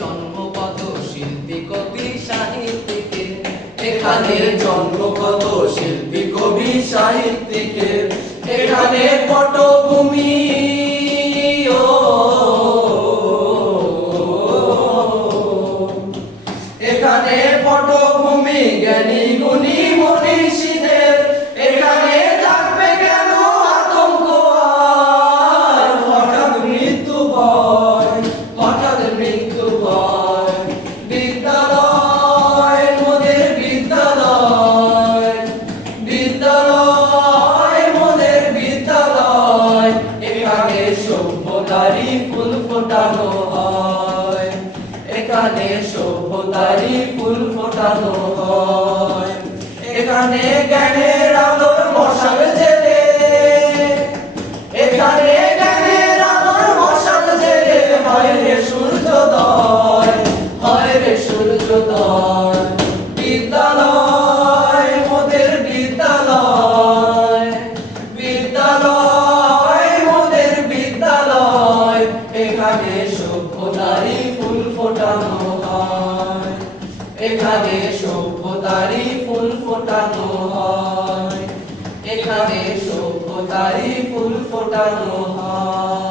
জন্ম কত শিল্পী কবি সাহিত্যিকের, এখানে জন্ম কত শিল্পী কবি সাহিত্যিকের, এখানে পটভূমি এখানে পটভূমি জ্ঞানী গুণী মনীষীদের, এখানে থাকবে কেন আতঙ্ক আর হঠাৎ মৃত্যু ভয়, হঠাৎ মৃত্যু ভয়। বিদ্যালয় মোদের বিদ্যালয়, বিদ্যালয় মোদের বিদ্যালয়, এখানে সভ্যতারই ফুল ফোটানো হয়, এখানে সভ্যতারই ফুল ফোটানো হয়। এখানে জ্ঞানের আলোর মশাল জেলে, এখানে জ্ঞানের আলোর মশাল জেলে হয় রে সূর্যোদয়, হয় রে সূর্যোদয়। বিদ্যালয় মোদের বিদ্যালয়, বিদ্যালয় মোদের বিদ্যালয়, এখানে সভ্যতারই ফুল ফোটানো হয়, এখানে সভ্যতারই ফুল ফোটানো হয়, এখানে সভ্যতারই ফুল ফোটানো হয়।